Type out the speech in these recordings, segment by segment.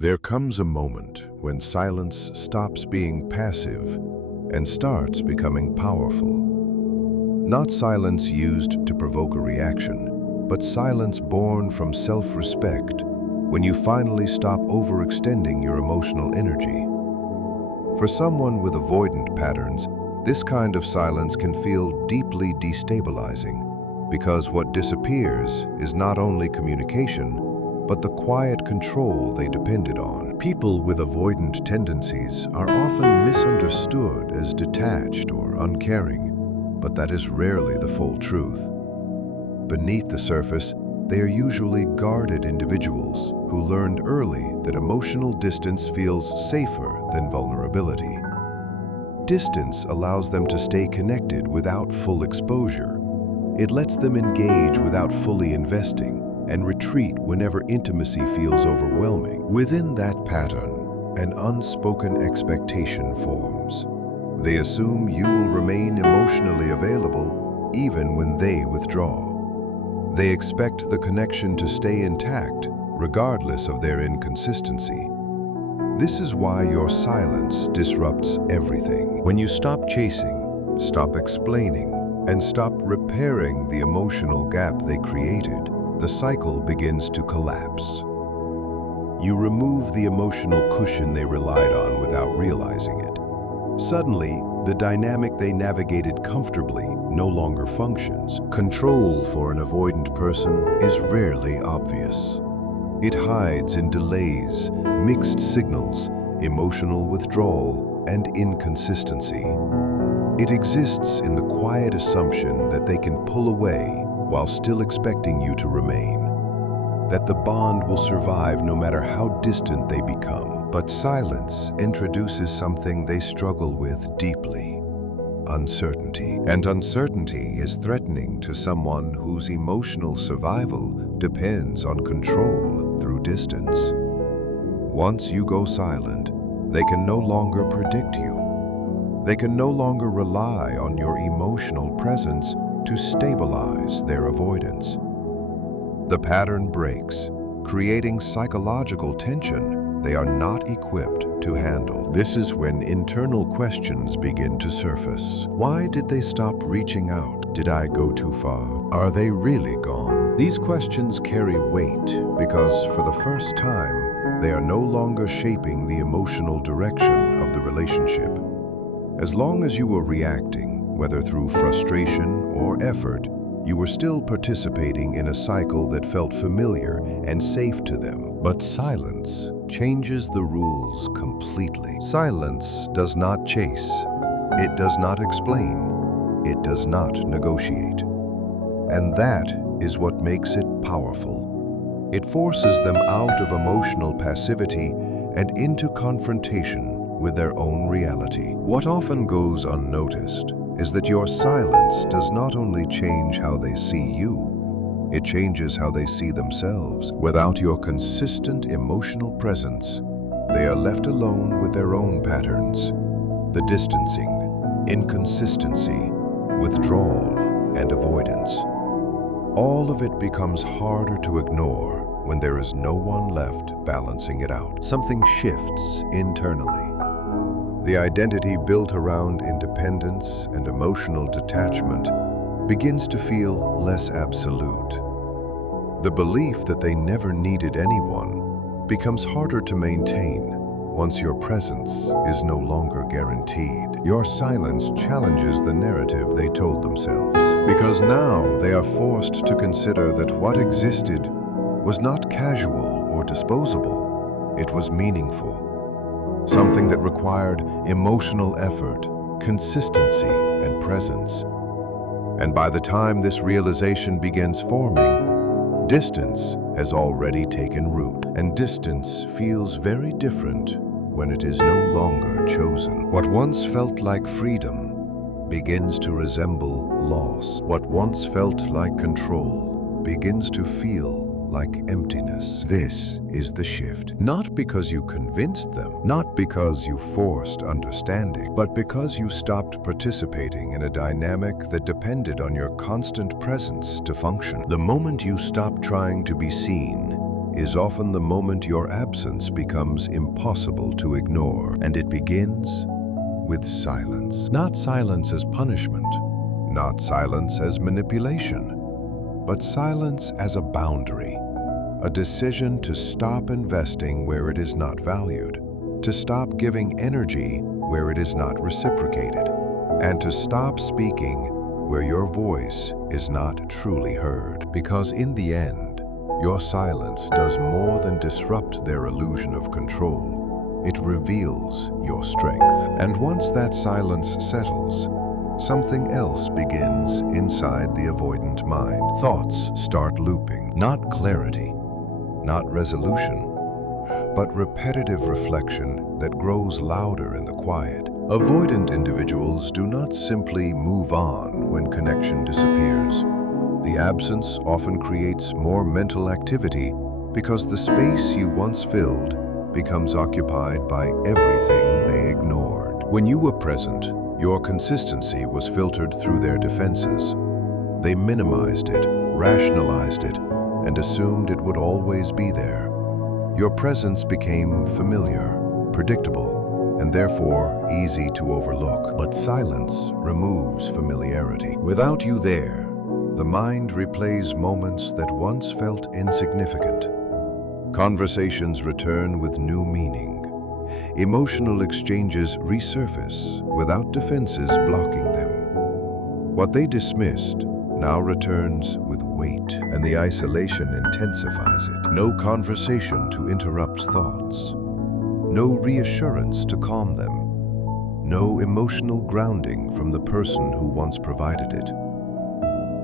There comes a moment when silence stops being passive and starts becoming powerful. Not silence used to provoke a reaction, but silence born from self-respect when you finally stop overextending your emotional energy. For someone with avoidant patterns, this kind of silence can feel deeply destabilizing because what disappears is not only communication, but the quiet control they depended on. People with avoidant tendencies are often misunderstood as detached or uncaring, but that is rarely the full truth. Beneath the surface, they are usually guarded individuals who learned early that emotional distance feels safer than vulnerability. Distance allows them to stay connected without full exposure. It lets them engage without fully investing and retreat whenever intimacy feels overwhelming. Within that pattern, an unspoken expectation forms. They assume you will remain emotionally available even when they withdraw. They expect the connection to stay intact regardless of their inconsistency. This is why your silence disrupts everything. When you stop chasing, stop explaining, and stop repairing the emotional gap they created, the cycle begins to collapse. You remove the emotional cushion they relied on without realizing it. Suddenly, the dynamic they navigated comfortably no longer functions. Control for an avoidant person is rarely obvious. It hides in delays, mixed signals, emotional withdrawal, and inconsistency. It exists in the quiet assumption that they can pull away while still expecting you to remain, that the bond will survive no matter how distant they become. But silence introduces something they struggle with deeply: uncertainty. And uncertainty is threatening to someone whose emotional survival depends on control through distance. Once you go silent, they can no longer predict you. They can no longer rely on your emotional presence to stabilize their avoidance. The pattern breaks, creating psychological tension they are not equipped to handle. This is when internal questions begin to surface. Why did they stop reaching out? Did I go too far? Are they really gone? These questions carry weight because for the first time, they are no longer shaping the emotional direction of the relationship. As long as you were reacting, whether through frustration or effort, you were still participating in a cycle that felt familiar and safe to them. But silence changes the rules completely. Silence does not chase. It does not explain. It does not negotiate. And that is what makes it powerful. It forces them out of emotional passivity and into confrontation with their own reality. What often goes unnoticed is that your silence does not only change how they see you, it changes how they see themselves. Without your consistent emotional presence, they are left alone with their own patterns. The distancing, inconsistency, withdrawal, and avoidance. All of it becomes harder to ignore when there is no one left balancing it out. Something shifts internally. The identity built around independence and emotional detachment begins to feel less absolute. The belief that they never needed anyone becomes harder to maintain once your presence is no longer guaranteed. Your silence challenges the narrative they told themselves, because now they are forced to consider that what existed was not casual or disposable, it was meaningful. Something that required emotional effort, consistency, and presence. And by the time this realization begins forming, distance has already taken root. And distance feels very different when it is no longer chosen. What once felt like freedom begins to resemble loss. What once felt like control begins to feel like emptiness. This is the shift. Not because you convinced them, not because you forced understanding, but because you stopped participating in a dynamic that depended on your constant presence to function. The moment you stop trying to be seen is often the moment your absence becomes impossible to ignore. And it begins with silence. Not silence as punishment, not silence as manipulation, but silence as a boundary, a decision to stop investing where it is not valued, to stop giving energy where it is not reciprocated, and to stop speaking where your voice is not truly heard. Because in the end, your silence does more than disrupt their illusion of control. It reveals your strength. And once that silence settles, something else begins inside the avoidant mind. Thoughts start looping. Not clarity, not resolution, but repetitive reflection that grows louder in the quiet. Avoidant individuals do not simply move on when connection disappears. The absence often creates more mental activity because the space you once filled becomes occupied by everything they ignored. When you were present, your consistency was filtered through their defenses. They minimized it, rationalized it, and assumed it would always be there. Your presence became familiar, predictable, and therefore easy to overlook. But silence removes familiarity. Without you there, the mind replays moments that once felt insignificant. Conversations return with new meaning. Emotional exchanges resurface without defenses blocking them. What they dismissed now returns with weight, and the isolation intensifies it. No conversation to interrupt thoughts. No reassurance to calm them. No emotional grounding from the person who once provided it.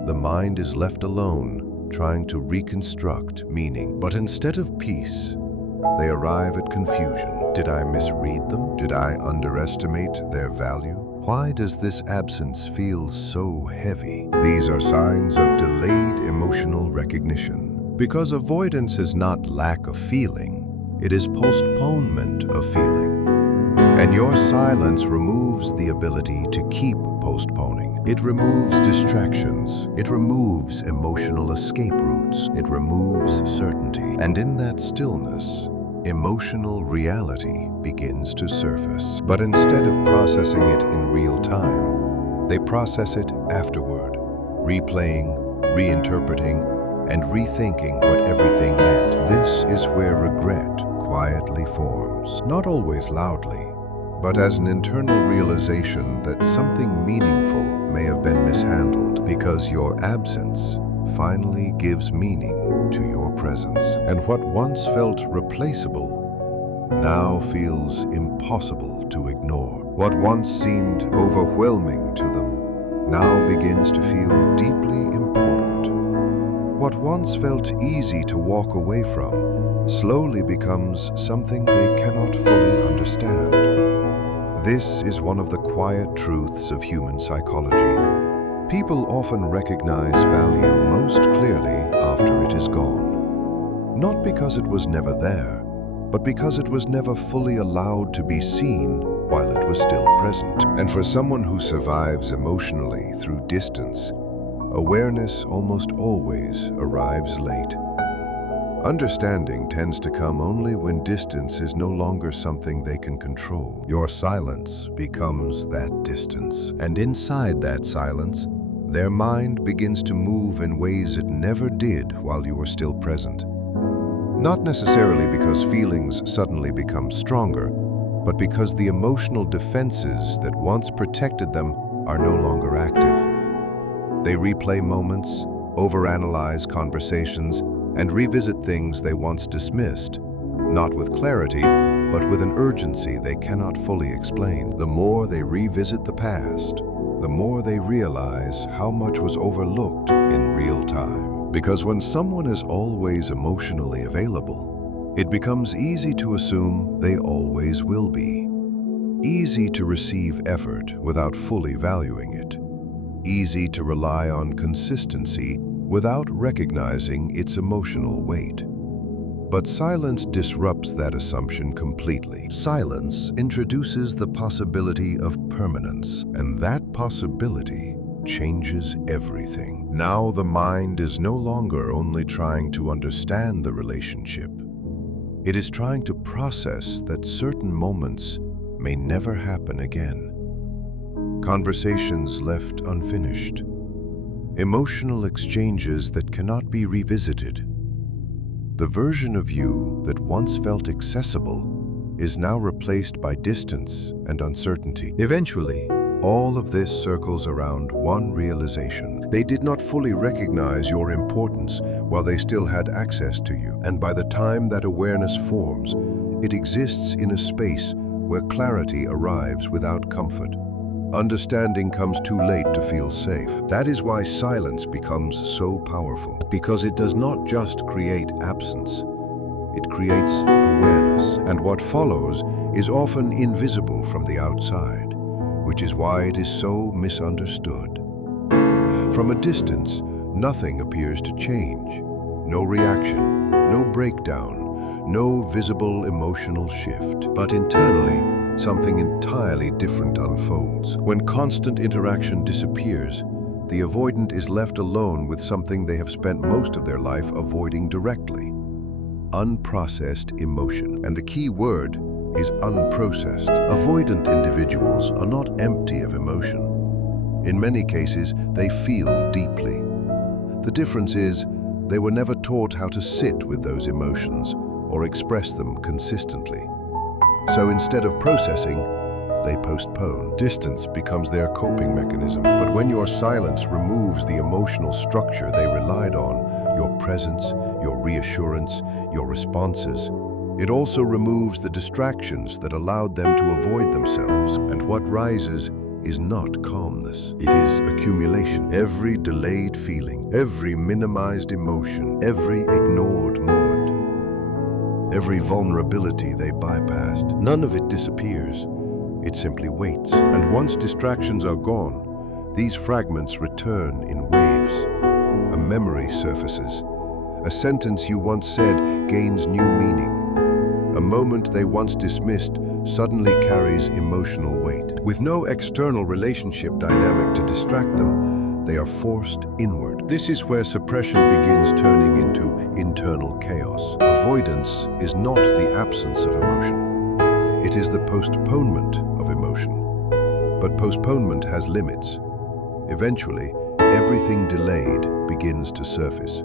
The mind is left alone, trying to reconstruct meaning. But instead of peace, they arrive at confusion. Did I misread them? Did I underestimate their value? Why does this absence feel so heavy? These are signs of delayed emotional recognition. Because avoidance is not lack of feeling, it is postponement of feeling. And your silence removes the ability to keep postponing. It removes distractions. It removes emotional escape routes. It removes certainty. And in that stillness, emotional reality begins to surface. But instead of processing it in real time, they process it afterward, replaying, reinterpreting, and rethinking what everything meant. This is where regret quietly forms, not always loudly, but as an internal realization that something meaningful may have been mishandled, because your absence finally gives meaning to your presence. And what once felt replaceable now feels impossible to ignore. What once seemed overwhelming to them now begins to feel deeply important. What once felt easy to walk away from slowly becomes something they cannot fully understand. This is one of the quiet truths of human psychology. People often recognize value most clearly after it is gone. Not because it was never there, but because it was never fully allowed to be seen while it was still present. And for someone who survives emotionally through distance, awareness almost always arrives late. Understanding tends to come only when distance is no longer something they can control. Your silence becomes that distance. And inside that silence, their mind begins to move in ways it never did while you were still present. Not necessarily because feelings suddenly become stronger, but because the emotional defenses that once protected them are no longer active. They replay moments, overanalyze conversations, and revisit things they once dismissed, not with clarity, but with an urgency they cannot fully explain. The more they revisit the past, the more they realize how much was overlooked in real time. Because when someone is always emotionally available, it becomes easy to assume they always will be. Easy to receive effort without fully valuing it. Easy to rely on consistency without recognizing its emotional weight. But silence disrupts that assumption completely. Silence introduces the possibility of permanence, and that possibility changes everything. Now the mind is no longer only trying to understand the relationship. It is trying to process that certain moments may never happen again. Conversations left unfinished. Emotional exchanges that cannot be revisited. The version of you that once felt accessible is now replaced by distance and uncertainty. Eventually, all of this circles around one realization. They did not fully recognize your importance while they still had access to you. And by the time that awareness forms, it exists in a space where clarity arrives without comfort. Understanding comes too late to feel safe. That is why silence becomes so powerful. Because it does not just create absence, it creates awareness. And what follows is often invisible from the outside, which is why it is so misunderstood. From a distance, nothing appears to change. No reaction, no breakdown, no visible emotional shift. But internally, something entirely different unfolds. When constant interaction disappears, the avoidant is left alone with something they have spent most of their life avoiding directly: unprocessed emotion. And the key word is unprocessed. Avoidant individuals are not empty of emotion. In many cases, they feel deeply. The difference is, they were never taught how to sit with those emotions or express them consistently. So instead of processing, they postpone. Distance becomes their coping mechanism. But when your silence removes the emotional structure they relied on, your presence, your reassurance, your responses, it also removes the distractions that allowed them to avoid themselves. And what rises is not calmness. It is accumulation. Every delayed feeling, every minimized emotion, every ignored moment, every vulnerability they bypassed, none of it disappears. It simply waits. And once distractions are gone, these fragments return in waves. A memory surfaces. A sentence you once said gains new meaning. A moment they once dismissed suddenly carries emotional weight. With no external relationship dynamic to distract them, they are forced inward. This is where suppression begins turning into internal chaos. Avoidance is not the absence of emotion. It is the postponement of emotion. But postponement has limits. Eventually, everything delayed begins to surface.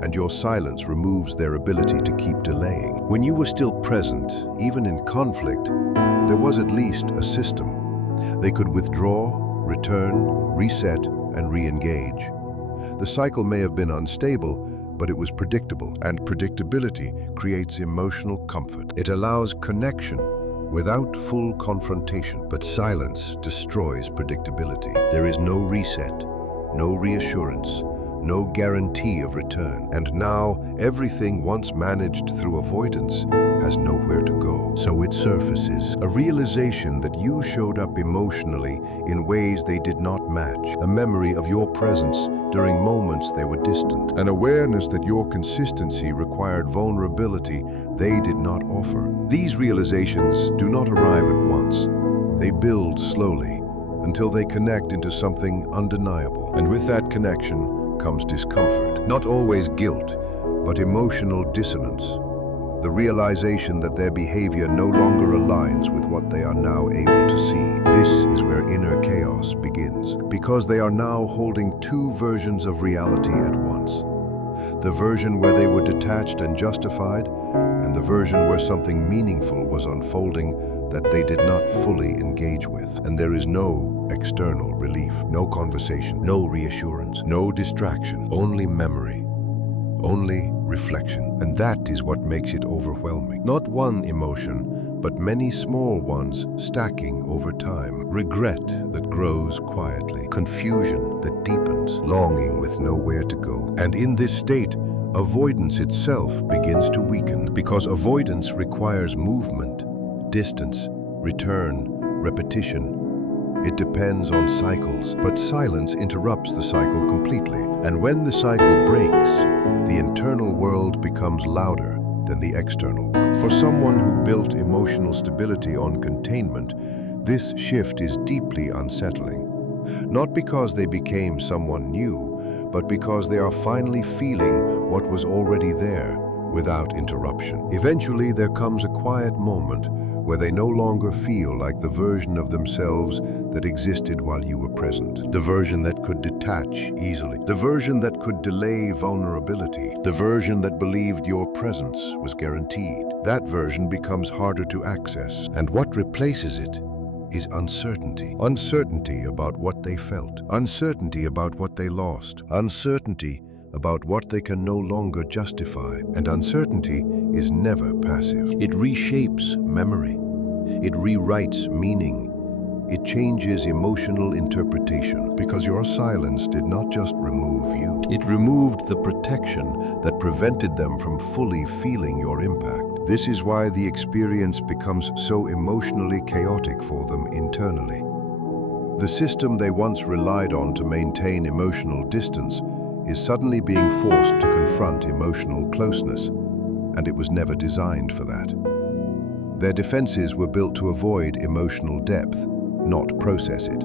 And your silence removes their ability to keep delaying. When you were still present, even in conflict, there was at least a system. They could withdraw, return, reset, and re-engage. The cycle may have been unstable, but it was predictable, and predictability creates emotional comfort. It allows connection without full confrontation, but silence destroys predictability. There is no reset, no reassurance, no guarantee of return. And now, everything once managed through avoidance has nowhere to go. So it surfaces, a realization that you showed up emotionally in ways they did not match, a memory of your presence during moments they were distant, an awareness that your consistency required vulnerability they did not offer. These realizations do not arrive at once. They build slowly until they connect into something undeniable. And with that connection comes discomfort. Not always guilt, but emotional dissonance. The realization that their behavior no longer aligns with what they are now able to see. This is where inner chaos begins, because they are now holding two versions of reality at once. The version where they were detached and justified, and the version where something meaningful was unfolding that they did not fully engage with. And there is no external relief, no conversation, no reassurance, no distraction, only memory, only reflection. And that is what makes it overwhelming. Not one emotion, but many small ones stacking over time. Regret that grows quietly, confusion that deepens, longing with nowhere to go. And in this state, avoidance itself begins to weaken, because avoidance requires movement, distance, return, repetition. It depends on cycles, but silence interrupts the cycle completely. And when the cycle breaks, the internal world becomes louder than the external one. For someone who built emotional stability on containment, this shift is deeply unsettling. not because they became someone new, but because they are finally feeling what was already there without interruption. Eventually, there comes a quiet moment where they no longer feel like the version of themselves that existed while you were present. The version that could detach easily. The version that could delay vulnerability. The version that believed your presence was guaranteed. That version becomes harder to access. And what replaces it is uncertainty. Uncertainty about what they felt. Uncertainty about what they lost. Uncertainty about what they can no longer justify. And uncertainty is never passive. It reshapes memory. It rewrites meaning. It changes emotional interpretation, because your silence did not just remove you. It removed the protection that prevented them from fully feeling your impact. This is why the experience becomes so emotionally chaotic for them internally. The system they once relied on to maintain emotional distance is suddenly being forced to confront emotional closeness, and it was never designed for that. Their defenses were built to avoid emotional depth, not process it.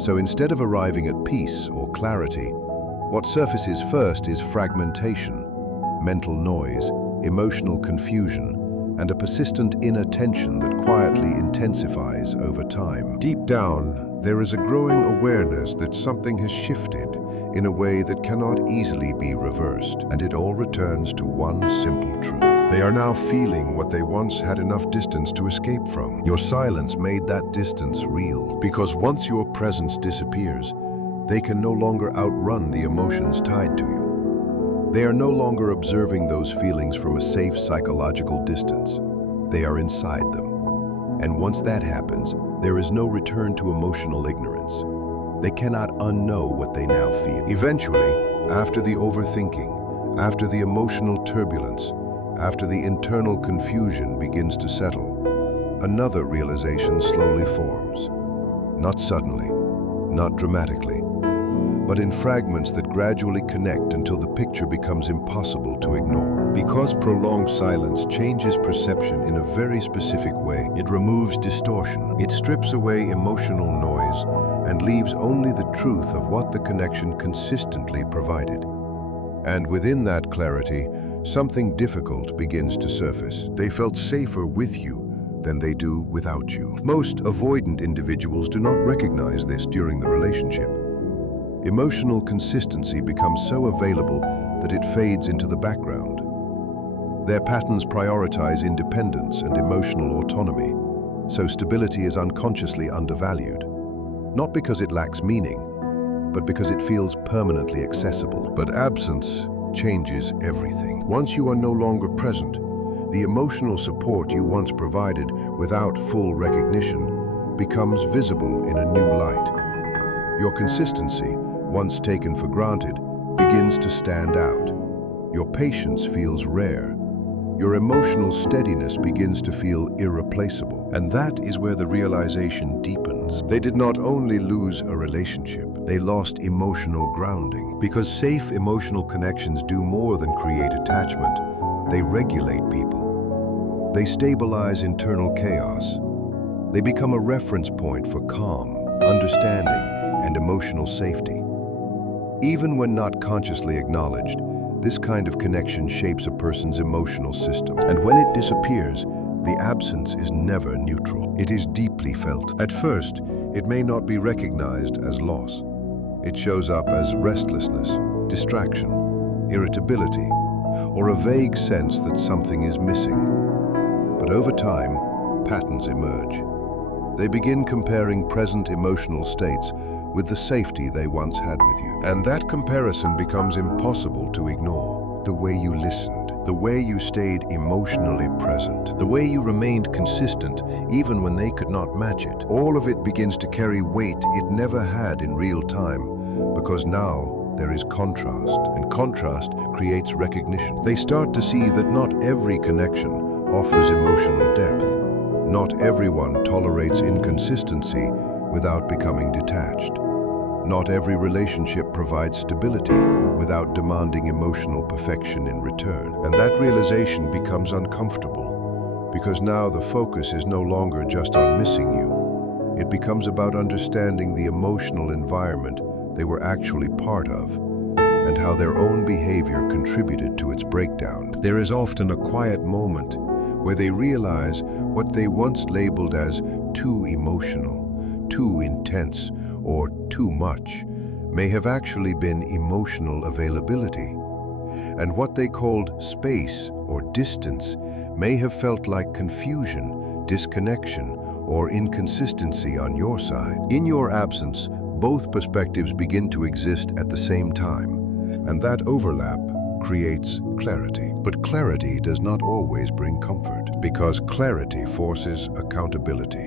So instead of arriving at peace or clarity, what surfaces first is fragmentation, mental noise, emotional confusion, and a persistent inner tension that quietly intensifies over time. Deep down, there is a growing awareness that something has shifted in a way that cannot easily be reversed, and it all returns to one simple truth. They are now feeling what they once had enough distance to escape from. Your silence made that distance real, because once your presence disappears, they can no longer outrun the emotions tied to you. They are no longer observing those feelings from a safe psychological distance. They are inside them. And once that happens, there is no return to emotional ignorance. They cannot unknow what they now feel. Eventually, after the overthinking, after the emotional turbulence, after the internal confusion begins to settle, another realization slowly forms. Not suddenly, not dramatically, but in fragments that gradually connect until the picture becomes impossible to ignore. Because prolonged silence changes perception in a very specific way. It removes distortion. It strips away emotional noise and leaves only the truth of what the connection consistently provided. And within that clarity, something difficult begins to surface. They felt safer with you than they do without you. Most avoidant individuals do not recognize this during the relationship. Emotional consistency becomes so available that it fades into the background. Their patterns prioritize independence and emotional autonomy, so stability is unconsciously undervalued. Not because it lacks meaning, but because it feels permanently accessible. But absence changes everything. Once you are no longer present, the emotional support you once provided without full recognition becomes visible in a new light. Your consistency, once taken for granted, begins to stand out. Your patience feels rare. Your emotional steadiness begins to feel irreplaceable. And that is where the realization deepens. They did not only lose a relationship, they lost emotional grounding. Because safe emotional connections do more than create attachment. They regulate people. They stabilize internal chaos. They become a reference point for calm, understanding, and emotional safety. Even when not consciously acknowledged, this kind of connection shapes a person's emotional system. And when it disappears, the absence is never neutral. It is deeply felt. At first, it may not be recognized as loss. It shows up as restlessness, distraction, irritability, or a vague sense that something is missing. But over time, patterns emerge. They begin comparing present emotional states with the safety they once had with you. And that comparison becomes impossible to ignore. The way you listened, the way you stayed emotionally present, the way you remained consistent even when they could not match it. All of it begins to carry weight it never had in real time, because now there is contrast, and contrast creates recognition. They start to see that not every connection offers emotional depth. Not everyone tolerates inconsistency without becoming detached. Not every relationship provides stability without demanding emotional perfection in return. And that realization becomes uncomfortable, because now the focus is no longer just on missing you. It becomes about understanding the emotional environment they were actually part of, and how their own behavior contributed to its breakdown. There is often a quiet moment where they realize what they once labeled as too emotional, too intense, or too much may have actually been emotional availability. And what they called space or distance may have felt like confusion, disconnection, or inconsistency on your side. In your absence, both perspectives begin to exist at the same time, and that overlap creates clarity. But clarity does not always bring comfort, because clarity forces accountability.